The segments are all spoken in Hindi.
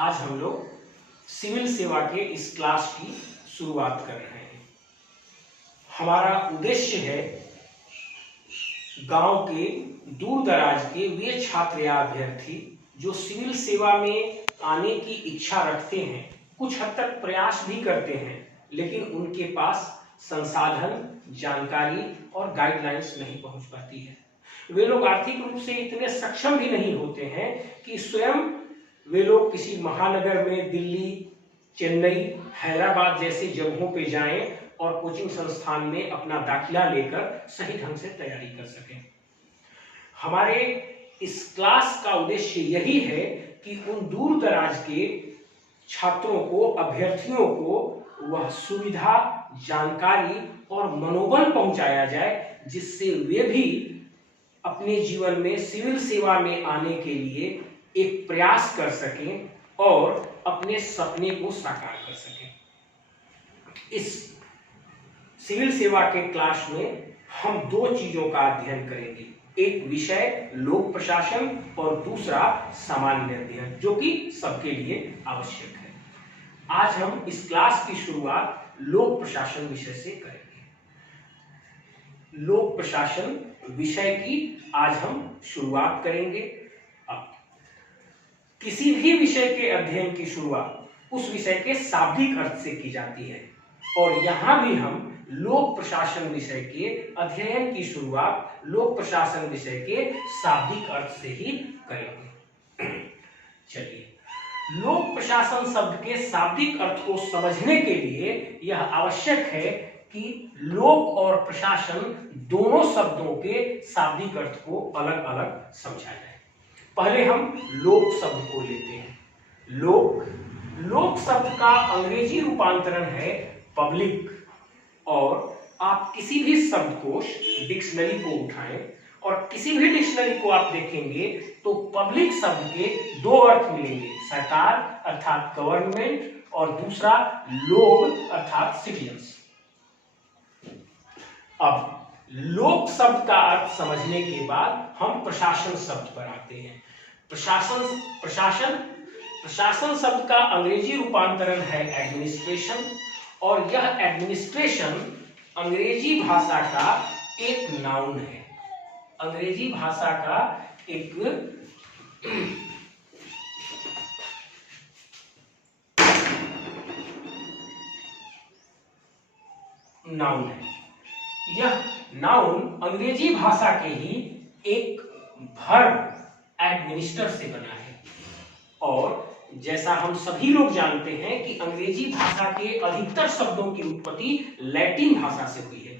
आज हम लोग सिविल सेवा के इस क्लास की शुरुआत कर रहे हैं। हमारा उद्देश्य है गांव के दूर दराज के वे छात्र या अभ्यर्थी जो सिविल सेवा में आने की इच्छा रखते हैं, कुछ हद तक प्रयास भी करते हैं, लेकिन उनके पास संसाधन, जानकारी और गाइडलाइंस नहीं पहुंच पाती है। वे लोग आर्थिक रूप से इतने सक्षम भी नहीं होते हैं कि स्वयं वे लोग किसी महानगर में दिल्ली, चेन्नई, हैदराबाद जैसे जगहों पे जाएं और कोचिंग संस्थान में अपना दाखिला लेकर सही ढंग से तैयारी कर सकें। हमारे इस क्लास का उद्देश्य यही है कि उन दूर दराज के छात्रों को, अभ्यर्थियों को वह सुविधा, जानकारी और मनोबल पहुंचाया जाए जिससे वे भी अपने जीवन में सिविल सेवा में आने के लिए एक प्रयास कर सकें और अपने सपने को साकार कर सकें। इस सिविल सेवा के क्लास में हम दो चीजों का अध्ययन करेंगे, एक विषय लोक प्रशासन और दूसरा सामान्य अध्ययन, जो कि सबके लिए आवश्यक है। आज हम इस क्लास की शुरुआत लोक प्रशासन विषय से करेंगे। लोक प्रशासन विषय की आज हम शुरुआत करेंगे। अब किसी भी विषय के अध्ययन की शुरुआत उस विषय के शाब्दिक अर्थ से की जाती है और यहां भी हम लोक प्रशासन विषय के अध्ययन की शुरुआत लोक प्रशासन विषय के शाब्दिक अर्थ से ही करेंगे। चलिए, लोक प्रशासन शब्द के शाब्दिक अर्थ को समझने के लिए यह आवश्यक है कि लोक और प्रशासन दोनों शब्दों के शाब्दिक अर्थ को अलग अलग समझा जाए। पहले हम लोक शब्द को लेते हैं। लोक शब्द का अंग्रेजी रूपांतरण है पब्लिक, और आप किसी भी शब्दकोश, डिक्शनरी को उठाएं और किसी भी डिक्शनरी को आप देखेंगे तो पब्लिक शब्द के दो अर्थ मिलेंगे, सरकार अर्थात गवर्नमेंट और दूसरा लोग अर्थात सिटीजन्स। अब लोक शब्द का अर्थ समझने के बाद हम प्रशासन शब्द पर आते हैं। प्रशासन शब्द का अंग्रेजी रूपांतरण है एडमिनिस्ट्रेशन, और यह एडमिनिस्ट्रेशन अंग्रेजी भाषा का एक नाउन है। अंग्रेजी भाषा का एक नाउन है। यह नाउन अंग्रेजी भाषा के ही एक वर्ब एडमिनिस्टर से बना है, और जैसा हम सभी लोग जानते हैं कि अंग्रेजी भाषा के अधिकतर शब्दों की उत्पत्ति लैटिन भाषा से हुई है,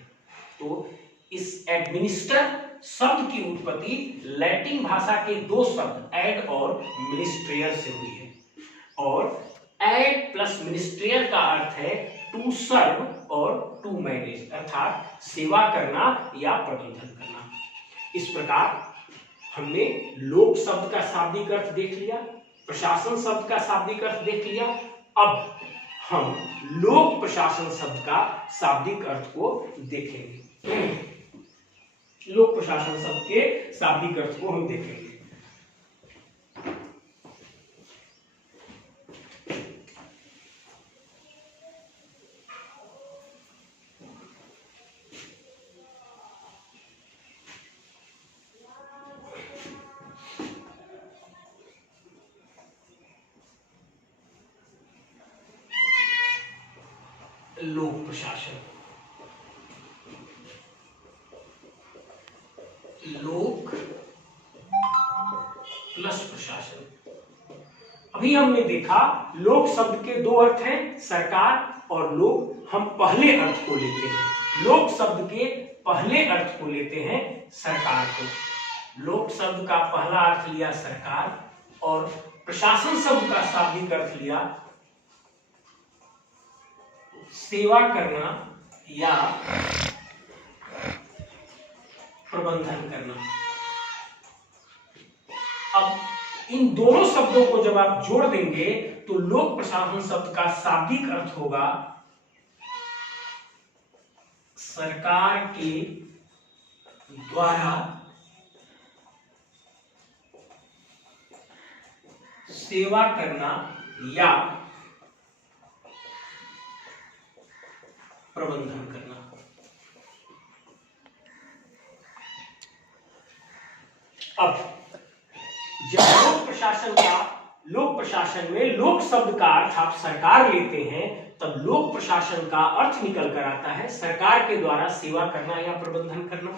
तो इस एडमिनिस्टर शब्द की उत्पत्ति लैटिन भाषा के दो शब्द एड और मिनिस्ट्रियर से हुई है, और एड प्लस मिनिस्ट्रियर का अर्थ है टू सर्व और टू मैनेज, अर्थात सेवा करना या प्रबंधन करना। इस प्रकार हमने लोक शब्द का शाब्दिक अर्थ देख लिया, प्रशासन शब्द का शाब्दिक अर्थ देख लिया। अब हम लोक प्रशासन शब्द का शाब्दिक अर्थ को देखेंगे। लोक प्रशासन शब्द के शाब्दिक अर्थ को हम देखेंगे। लोक प्रशासन, लोक प्लस प्रशासन। अभी हमने देखा लोक शब्द के दो अर्थ हैं, सरकार और लोक। हम पहले अर्थ को लेते हैं, लोक शब्द के पहले अर्थ को लेते हैं सरकार को। लोक शब्द का पहला अर्थ लिया सरकार, और प्रशासन शब्द का शाब्दिक अर्थ लिया सेवा करना या प्रबंधन करना। अब इन दोनों शब्दों को जब आप जोड़ देंगे तो लोक प्रशासन शब्द का शाब्दिक अर्थ होगा सरकार के द्वारा सेवा करना या प्रबंधन करना। अब जब लोक प्रशासन में लोक शब्द का अर्थ आप सरकार लेते हैं, तब लोक प्रशासन का अर्थ निकल कर आता है सरकार के द्वारा सेवा करना या प्रबंधन करना।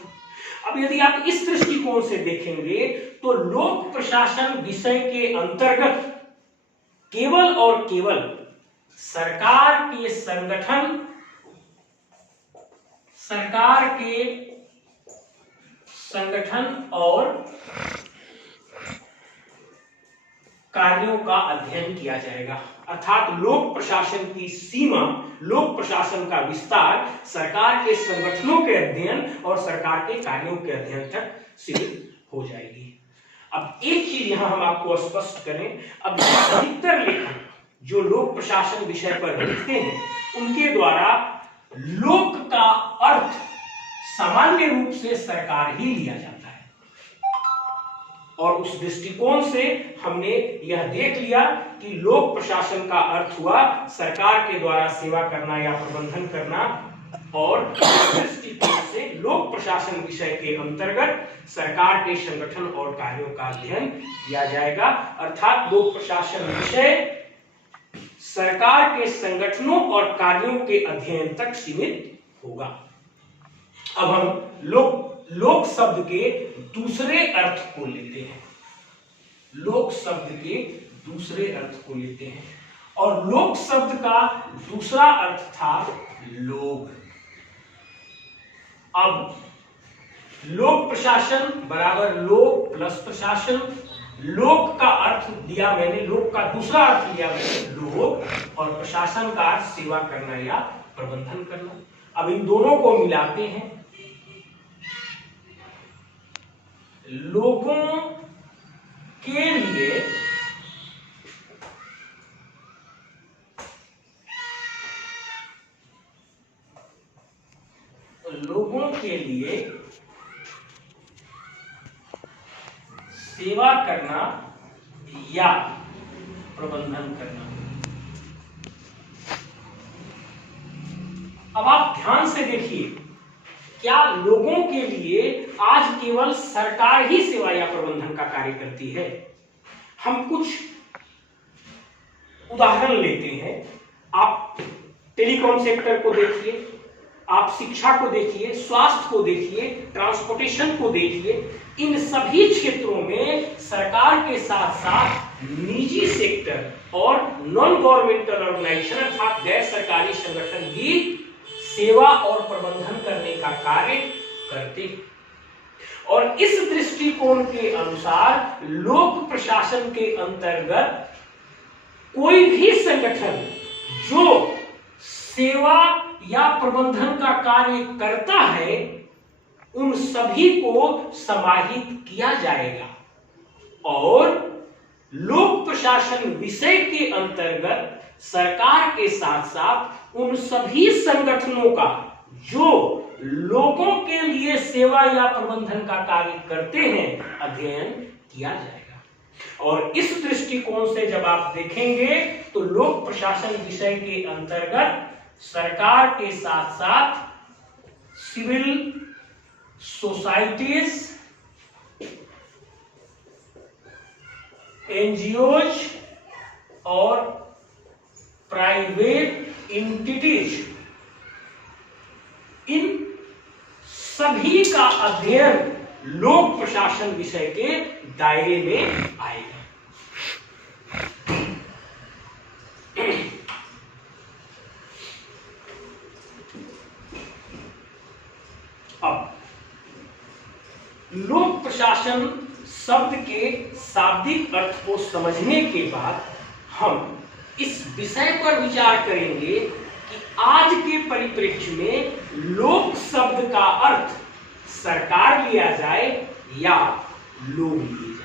अब यदि आप इस दृष्टिकोण से देखेंगे तो लोक प्रशासन विषय के अंतर्गत केवल और केवल सरकार के संगठन और कार्यों का अध्ययन किया जाएगा। अर्थात लोक प्रशासन की सीमा, लोक प्रशासन का विस्तार सरकार के संगठनों के अध्ययन और सरकार के कार्यों के अध्ययन तक सीमित हो जाएगी। अब एक चीज यहां हम आपको स्पष्ट करें, अब अधिकतर लेखक जो लोक प्रशासन विषय पर लिखते हैं उनके द्वारा लोक का अर्थ सामान्य रूप से सरकार ही लिया जाता है, और उस दृष्टिकोण से हमने यह देख लिया कि लोक प्रशासन का अर्थ हुआ सरकार के द्वारा सेवा करना या प्रबंधन करना, और दृष्टिकोण से लोक प्रशासन विषय के अंतर्गत सरकार के संगठन और कार्यों का अध्ययन किया जाएगा। अर्थात लोक प्रशासन विषय सरकार के संगठनों और कार्यों के अध्ययन तक सीमित होगा। अब हम लोक शब्द के दूसरे अर्थ को लेते हैं। लोक शब्द के दूसरे अर्थ को लेते हैं, और लोक शब्द का दूसरा अर्थ था लोग। अब लोक प्रशासन बराबर लोक प्लस प्रशासन, लोक का अर्थ दिया मैंने, लोक का दूसरा अर्थ लिया मैंने लोग, और प्रशासन का अर्थ सेवा करना या प्रबंधन करना। अब इन दोनों को मिलाते हैं, लोगों के लिए सेवा करना या प्रबंधन करना। अब आप ध्यान से देखिए, क्या लोगों के लिए आज केवल सरकार ही सेवा या प्रबंधन का कार्य करती है? हम कुछ उदाहरण लेते हैं। आप टेलीकॉम सेक्टर को देखिए, आप शिक्षा को देखिए, स्वास्थ्य को देखिए, ट्रांसपोर्टेशन को देखिए। इन सभी क्षेत्रों में सरकार के साथ साथ निजी सेक्टर और नॉन गवर्नमेंटल ऑर्गेनाइजेशन अर्थात गैर सरकारी संगठन भी सेवा और प्रबंधन करने का कार्य करते हैं। और इस दृष्टिकोण के अनुसार लोक प्रशासन के अंतर्गत कोई भी संगठन जो सेवा या प्रबंधन का कार्य करता है उन सभी को समाहित किया जाएगा, और लोक प्रशासन विषय के अंतर्गत सरकार के साथ साथ उन सभी संगठनों का जो लोगों के लिए सेवा या प्रबंधन का कार्य करते हैं अध्ययन किया जाएगा। और इस दृष्टिकोण से जब आप देखेंगे तो लोक प्रशासन विषय के अंतर्गत सरकार के साथ साथ सिविल सोसाइटीज, एनजीओज और प्राइवेट एंटिटीज, इन सभी का अध्ययन लोक प्रशासन विषय के दायरे में आएगा। अब लोक प्रशासन शब्द के शाब्दिक अर्थ को समझने के बाद हम इस विषय पर विचार करेंगे कि आज के परिप्रेक्ष्य में लोक शब्द का अर्थ सरकार लिया जाए या लोग लिए जाए।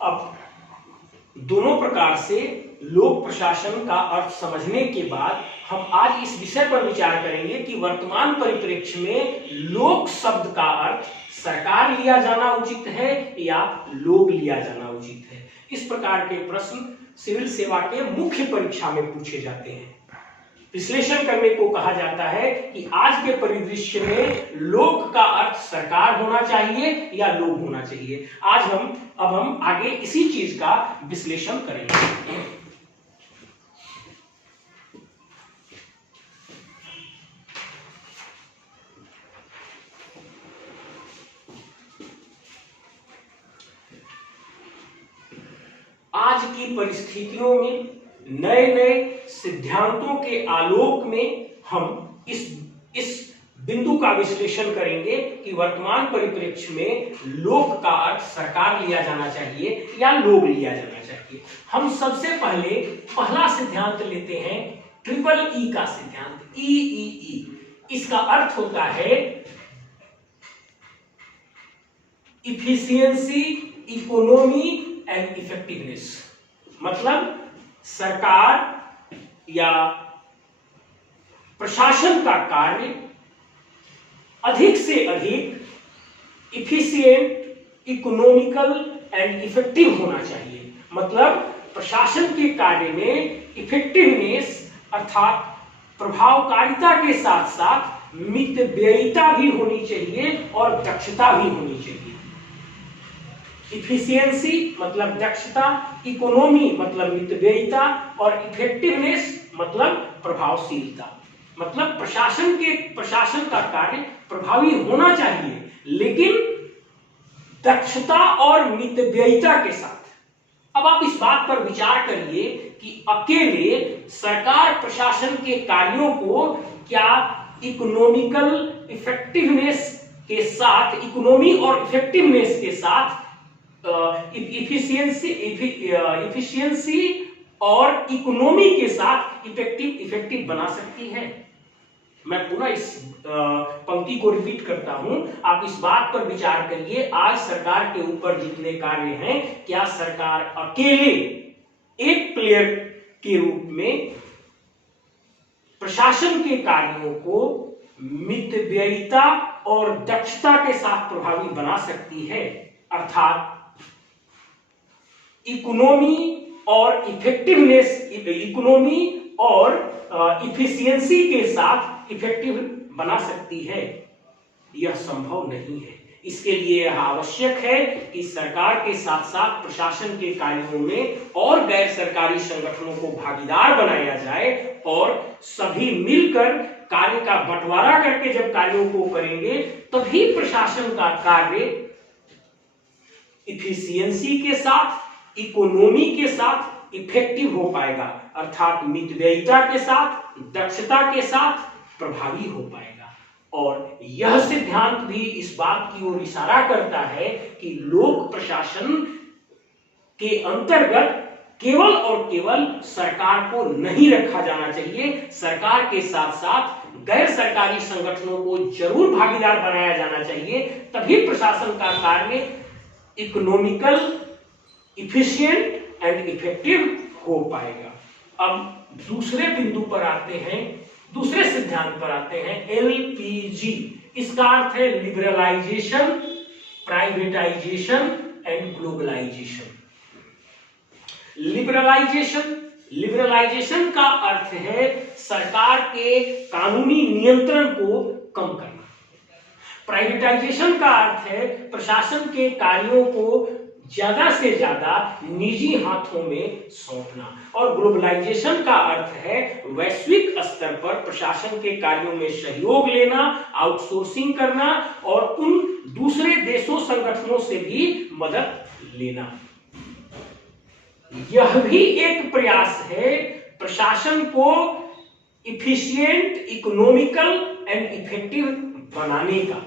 अब दोनों प्रकार से लोक प्रशासन का अर्थ समझने के बाद हम आज इस विषय पर विचार करेंगे कि वर्तमान परिप्रेक्ष्य में लोक शब्द का अर्थ सरकार लिया जाना उचित है या लोग लिया जाना उचित है। इस प्रकार के प्रश्न सिविल सेवा के मुख्य परीक्षा में पूछे जाते हैं। विश्लेषण करने को कहा जाता है कि आज के परिदृश्य में लोक का अर्थ सरकार होना चाहिए या लोग होना चाहिए। अब हम आगे इसी चीज का विश्लेषण करेंगे। आज की परिस्थितियों में नए नए सिद्धांतों के आलोक में हम इस बिंदु का विश्लेषण करेंगे कि वर्तमान परिप्रेक्ष्य में लोक का अर्थ सरकार लिया जाना चाहिए या लोग लिया जाना चाहिए। हम सबसे पहले पहला सिद्धांत लेते हैं, ट्रिपल ई का सिद्धांत, ई। इसका अर्थ होता है इफिशियंसी, इकोनॉमी एंड इफेक्टिवनेस। मतलब सरकार या प्रशासन का कार्य अधिक से अधिक इफिशिएंट, इकोनॉमिकल एंड इफेक्टिव होना चाहिए। मतलब प्रशासन के कार्य में इफेक्टिवनेस अर्थात प्रभावकारिता के साथ साथ मितव्ययिता भी होनी चाहिए और दक्षता भी होनी चाहिए। इफिशियंसी मतलब दक्षता, इकोनॉमी मतलब मितव्ययिता और इफेक्टिवनेस मतलब प्रभावशीलता। मतलब प्रशासन का कार्य प्रभावी होना चाहिए लेकिन दक्षता और मितव्ययिता के साथ। अब आप इस बात पर विचार करिए कि अकेले सरकार प्रशासन के कार्यों को क्या इकोनॉमिकल इफेक्टिवनेस के साथ, इकोनॉमी और इफेक्टिवनेस के साथ इफिशियंसी और इकोनॉमी के साथ इफेक्टिव बना सकती है। मैं पुनः इस पंक्ति को रिपीट करता हूं, आप इस बात पर विचार करिए, आज सरकार के ऊपर जितने कार्य हैं, क्या सरकार अकेले एक प्लेयर के रूप में प्रशासन के कार्यों को मितव्ययिता और दक्षता के साथ प्रभावी बना सकती है? अर्थात इकोनॉमी और इफेक्टिवनेस, इकोनॉमी और इफिशियंसी के साथ इफेक्टिव बना सकती है? यह संभव नहीं है। इसके लिए यह आवश्यक है कि सरकार के साथ साथ प्रशासन के कार्यों में और गैर सरकारी संगठनों को भागीदार बनाया जाए और सभी मिलकर कार्य का बंटवारा करके जब कार्यों को करेंगे तभी प्रशासन का कार्य इफिशियंसी के साथ, इकोनॉमी के साथ इफेक्टिव हो पाएगा। अर्थात मितव्ययिता के साथ, दक्षता के साथ प्रभावी हो पाएगा। और यह सिद्धांत भी इस बात की ओर इशारा करता है कि लोक प्रशासन के अंतर्गत केवल और केवल सरकार को नहीं रखा जाना चाहिए, सरकार के साथ साथ गैर सरकारी संगठनों को जरूर भागीदार बनाया जाना चाहिए, तभी प्रशासन का कार्य इकोनॉमिकल, इफिशिएंट एंड इफेक्टिव हो पाएगा। अब दूसरे बिंदु पर आते हैं, दूसरे सिद्धांत पर आते हैं, एलपीजी। इसका अर्थ है liberalisation, privatisation and globalisation. Liberalisation का अर्थ है सरकार के कानूनी नियंत्रण को कम करना। प्राइवेटाइजेशन का अर्थ है प्रशासन के कार्यों को ज्यादा से ज्यादा निजी हाथों में सौंपना। और ग्लोबलाइजेशन का अर्थ है वैश्विक स्तर पर प्रशासन के कार्यों में सहयोग लेना, आउटसोर्सिंग करना और उन दूसरे देशों, संगठनों से भी मदद लेना। यह भी एक प्रयास है प्रशासन को इफिशिएंट, इकोनॉमिकल एंड इफेक्टिव बनाने का।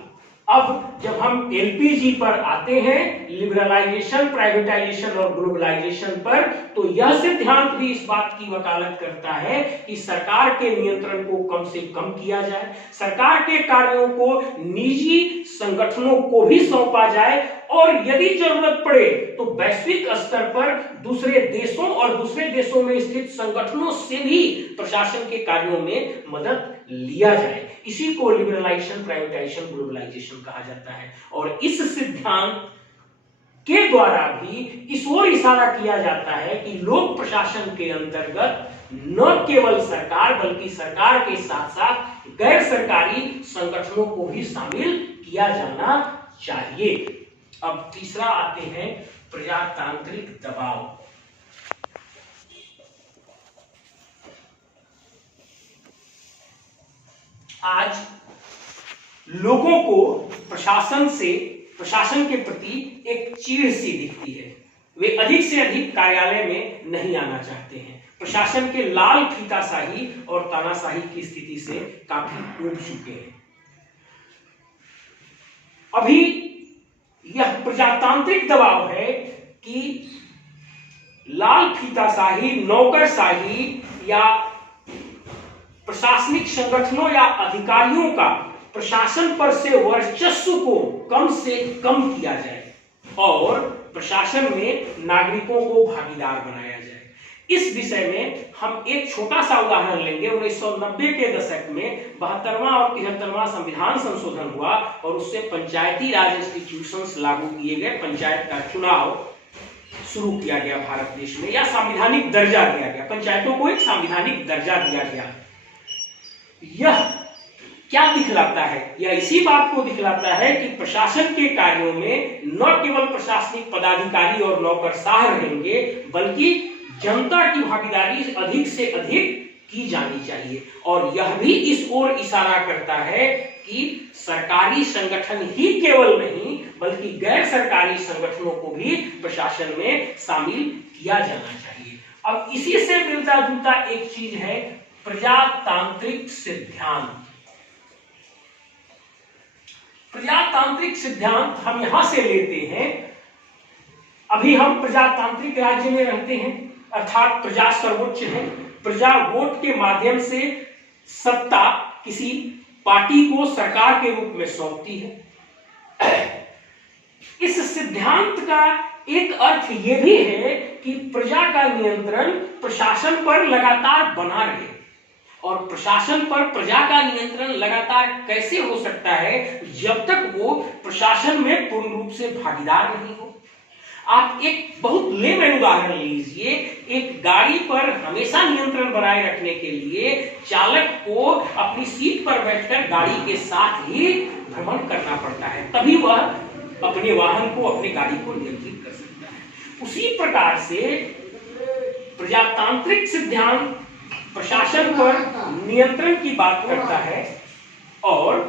अब जब हम एलपीजी पर आते हैं, लिबरलाइजेशन, प्राइवेटाइजेशन और ग्लोबलाइजेशन पर, तो यह सिद्धांत भी इस बात की वकालत करता है कि सरकार के नियंत्रण को कम से कम किया जाए, सरकार के कार्यों को निजी संगठनों को भी सौंपा जाए, और यदि जरूरत पड़े तो वैश्विक स्तर पर दूसरे देशों और दूसरे देशों में स्थित संगठनों से भी प्रशासन के कार्यों में मदद लिया जाए। इसी को लिबरलाइजेशन, प्राइवेटाइजेशन, ग्लोबलाइजेशन कहा जाता है। और इस सिद्धांत के द्वारा भी इस ओर इशारा किया जाता है कि लोक प्रशासन के अंतर्गत न केवल सरकार बल्कि सरकार के साथ साथ गैर सरकारी संगठनों को भी शामिल किया जाना चाहिए। अब तीसरा आते हैं प्रजातांत्रिक दबाव। आज लोगों को प्रशासन के प्रति एक चीड़ सी दिखती है। वे अधिक से अधिक कार्यालय में नहीं आना चाहते हैं। प्रशासन के लाल फीताशाही और तानाशाही की स्थिति से काफी ऊब चुके हैं। अभी यह प्रजातांत्रिक दबाव है कि लाल फीताशाही, नौकरशाही या प्रशासनिक संगठनों या अधिकारियों का प्रशासन पर से वर्चस्व को कम से कम किया जाए और प्रशासन में नागरिकों को भागीदार बनाया जाए। इस विषय में हम एक छोटा सा उदाहरण लेंगे। 1990 के दशक में 72वां और 73वां संविधान संशोधन हुआ और उससे पंचायती राज इंस्टीट्यूशंस लागू किए गए। पंचायत का चुनाव शुरू किया गया भारत देश में, या संवैधानिक दर्जा दिया गया। पंचायतों को एक संवैधानिक दर्जा दिया गया। यह क्या दिखलाता है? यह इसी बात को दिखलाता है कि प्रशासन के कार्यों में न केवल प्रशासनिक पदाधिकारी और नौकरशाह रहेंगे, बल्कि जनता की भागीदारी अधिक से अधिक की जानी चाहिए। और यह भी इस ओर इशारा करता है कि सरकारी संगठन ही केवल नहीं बल्कि गैर सरकारी संगठनों को भी प्रशासन में शामिल किया जाना चाहिए। अब इसी से मिलता जुलता एक चीज है प्रजातांत्रिक सिद्धांत। प्रजातांत्रिक सिद्धांत हम यहां से लेते हैं। अभी हम प्रजातांत्रिक राज्य में रहते हैं, अर्थात प्रजा सर्वोच्च है। प्रजा वोट के माध्यम से सत्ता किसी पार्टी को सरकार के रूप में सौंपती है। इस सिद्धांत का एक अर्थ यह भी है कि प्रजा का नियंत्रण प्रशासन पर लगातार बना रहे। और प्रशासन पर प्रजा का नियंत्रण लगातार कैसे हो सकता है? जब तक वो प्रशासन में पूर्ण रूप से भागीदार नहीं हो। आप एक बहुत लेमन उदाहरण लीजिए। एक गाड़ी पर हमेशा नियंत्रण बनाए रखने के लिए चालक को अपनी सीट पर बैठकर गाड़ी के साथ ही भ्रमण करना पड़ता है, तभी वह अपने वाहन को, अपनी गाड़ी को नियंत्रित कर सकता है। उसी प्रकार से प्रजातांत्रिक सिद्धांत प्रशासन पर नियंत्रण की बात करता है और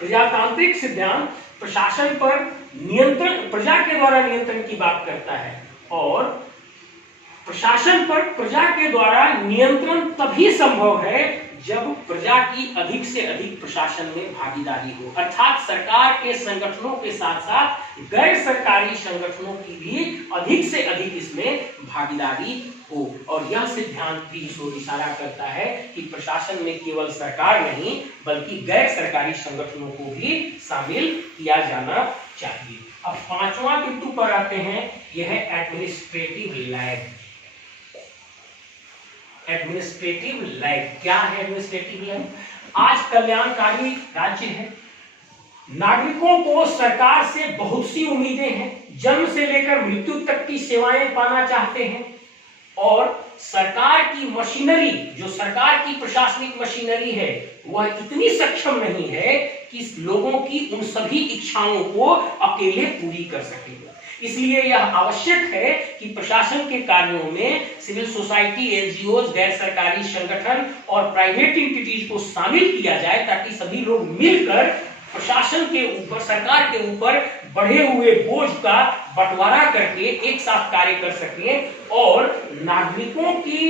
प्रजातांत्रिक सिद्धांत प्रशासन पर नियंत्रण, प्रजा के द्वारा नियंत्रण की बात करता है और प्रशासन पर प्रजा के द्वारा नियंत्रण तभी संभव है जब प्रजा की अधिक से अधिक प्रशासन में भागीदारी हो, अर्थात सरकार के संगठनों के साथ साथ गैर सरकारी संगठनों की भी अधिक से अधिक इसमें भागीदारी हो। और यह सिद्धांत भी इस ओर इशारा करता है कि प्रशासन में केवल सरकार नहीं बल्कि गैर सरकारी संगठनों को भी शामिल किया जाना चाहिए। अब पांचवा बिंदु पर आते हैं, यह है एडमिनिस्ट्रेटिव लैग। एडमिनिस्ट्रेटिव लैग क्या है? एडमिनिस्ट्रेटिव लैग आज कल्याणकारी राज्य है। नागरिकों को सरकार से बहुत सी उम्मीदें हैं, जन्म से लेकर मृत्यु तक की सेवाएं पाना चाहते हैं और सरकार की मशीनरी, जो सरकार की प्रशासनिक मशीनरी है, वह इतनी सक्षम नहीं है कि लोगों की उन सभी इच्छाओं को अकेले पूरी कर सके। इसलिए यह आवश्यक है कि प्रशासन के कार्यों में सिविल सोसाइटी, एनजीओ, गैर सरकारी संगठन और प्राइवेट एंटिटीज को शामिल किया जाए ताकि सभी लोग मिलकर प्रशासन के ऊपर, सरकार के ऊपर बढ़े हुए बोझ का बंटवारा करके एक साथ कार्य कर सकें और नागरिकों की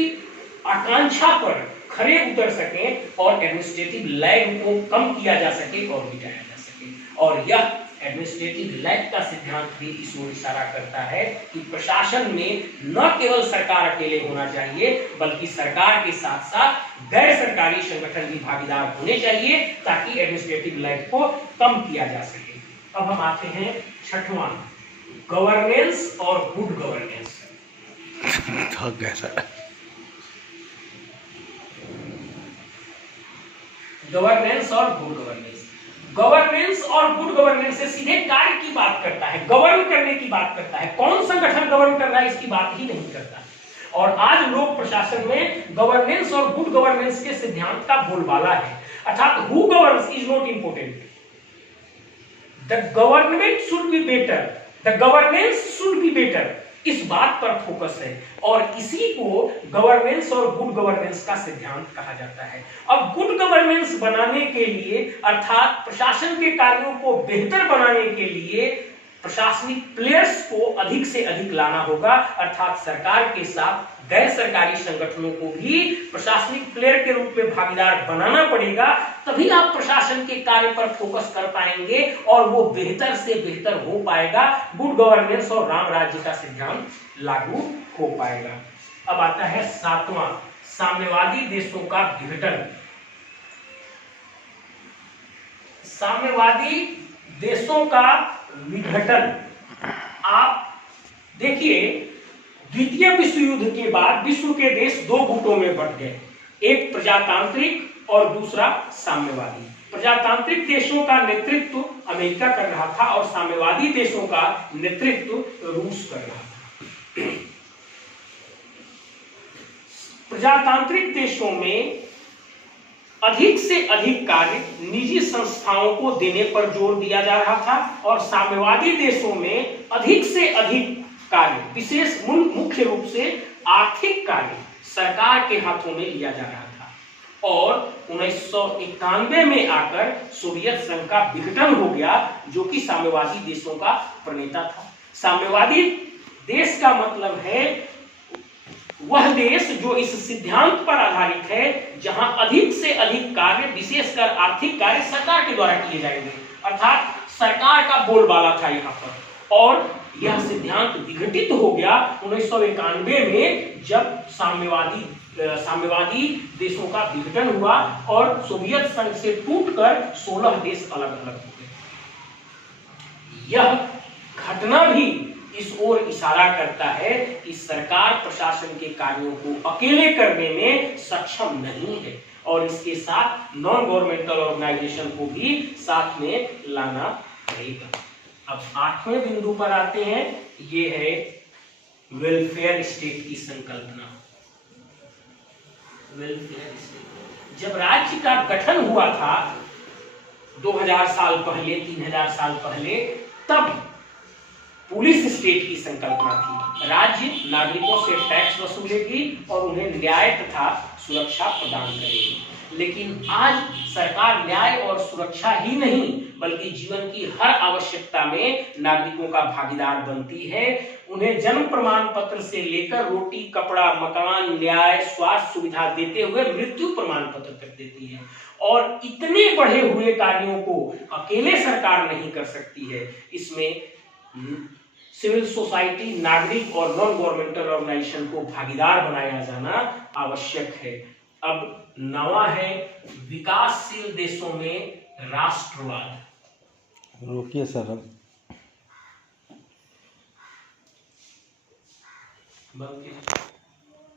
आकांक्षा पर खरे उतर सकें और एडमिनिस्ट्रेटिव लैग को कम किया जा सके और मिटाया जा सके। और यह एडमिनिस्ट्रेटिव लैग का सिद्धांत भी इस ओर इशारा करता है कि प्रशासन में न केवल सरकार अकेले होना चाहिए बल्कि सरकार के साथ साथ गैर सरकारी संगठन भी भागीदार होने चाहिए ताकि एडमिनिस्ट्रेटिव लैग को कम किया जा सके। अब हम आते हैं छठवां, गवर्नेंस और गुड गवर्नेंस। गवर्नेंस और गुड गवर्नेंस। गवर्नेंस और गुड गवर्नेंस से सीधे कार्य की बात करता है, गवर्न करने की बात करता है। कौन संगठन गवर्न कर रहा है इसकी बात ही नहीं करता। और आज लोक प्रशासन में गवर्नेंस और गुड गवर्नेंस के सिद्धांत का बोलबाला है, अर्थात who governs is not important, the government should be better, the governance should be better, इस बात पर फोकस है और इसी को गवर्नेंस और गुड गवर्नेंस का सिद्धांत कहा जाता है। अब गुड गवर्नेंस बनाने के लिए अर्थात प्रशासन के कार्यों को बेहतर बनाने के लिए प्रशासनिक प्लेयर्स को अधिक से अधिक लाना होगा, अर्थात सरकार के साथ गैर सरकारी संगठनों को भी प्रशासनिक प्लेयर के रूप में भागीदार बनाना पड़ेगा, तभी आप प्रशासन के कार्य पर फोकस कर पाएंगे और वो बेहतर से बेहतर हो पाएगा, गुड गवर्नेंस और राम राज्य का सिद्धांत लागू हो पाएगा। अब आता है सातवां, साम्यवादी देशों का विघटन। साम्यवादी देशों का विघटन। आप देखिए, द्वितीय विश्व युद्ध के बाद विश्व के देश दो गुटों में बंट गए, एक प्रजातांत्रिक और दूसरा साम्यवादी। प्रजातांत्रिक देशों का नेतृत्व अमेरिका कर रहा था और साम्यवादी देशों का नेतृत्व रूस कर रहा था। प्रजातांत्रिक देशों में अधिक से अधिक कार्य निजी संस्थाओं को देने पर जोर दिया जा रहा था और साम्यवादी देशों में अधिक से अधिक कार्य, विशेष मुख्य रूप से आर्थिक कार्य सरकार के हाथों में लिया जा रहा था। और 1991 में आकर सोवियत संघ का विघटन हो गया, जो कि साम्यवादी देशों का प्रणेता था। साम्यवादी देश का मतलब है वह देश जो इस सिद्धांत पर आधारित है जहां अधिक से अधिक कार्य, विशेषकर आर्थिक कार्य सरकार के द्वारा किए जाएंगे, अर्थात सरकार का बोलबाला था यहाँ पर। और यह सिद्धांत विघटित हो गया 1991 में जब साम्यवादी देशों का विघटन हुआ और सोवियत संघ से टूटकर 16 देश अलग अलग हो गए। यह घटना भी इस ओर इशारा करता है कि सरकार प्रशासन के कार्यों को अकेले करने में सक्षम नहीं है और इसके साथ नॉन गवर्नमेंटल ऑर्गेनाइजेशन को भी साथ में लाना पड़ेगा। अब 8वें बिंदु पर आते हैं, ये है वेलफेयर स्टेट की संकल्पना। वेलफेयर स्टेट जब राज्य का गठन हुआ था 2000 साल पहले, 3000 साल पहले, तब पुलिस स्टेट की संकल्पना थी। राज्य नागरिकों से टैक्स वसूलेगी और उन्हें न्याय तथा सुरक्षा प्रदान करेगी। लेकिन आज सरकार न्याय और सुरक्षा ही नहीं बल्कि जीवन की हर आवश्यकता में नागरिकों का भागीदार बनती है। उन्हें जन्म प्रमाण पत्र से लेकर रोटी, कपड़ा, मकान, न्याय, स्वास्थ्य सुविधा देते हुए मृत्यु प्रमाण पत्र तक देती है। और इतने बढ़े हुए कार्यों को अकेले सरकार नहीं कर सकती है, इसमें सिविल सोसाइटी, नागरिक और नॉन गवर्नमेंटल ऑर्गेनाइजेशन को भागीदार बनाया जाना आवश्यक है। अब 9वां है विकासशील देशों में राष्ट्रवाद। रोकिए सर, अब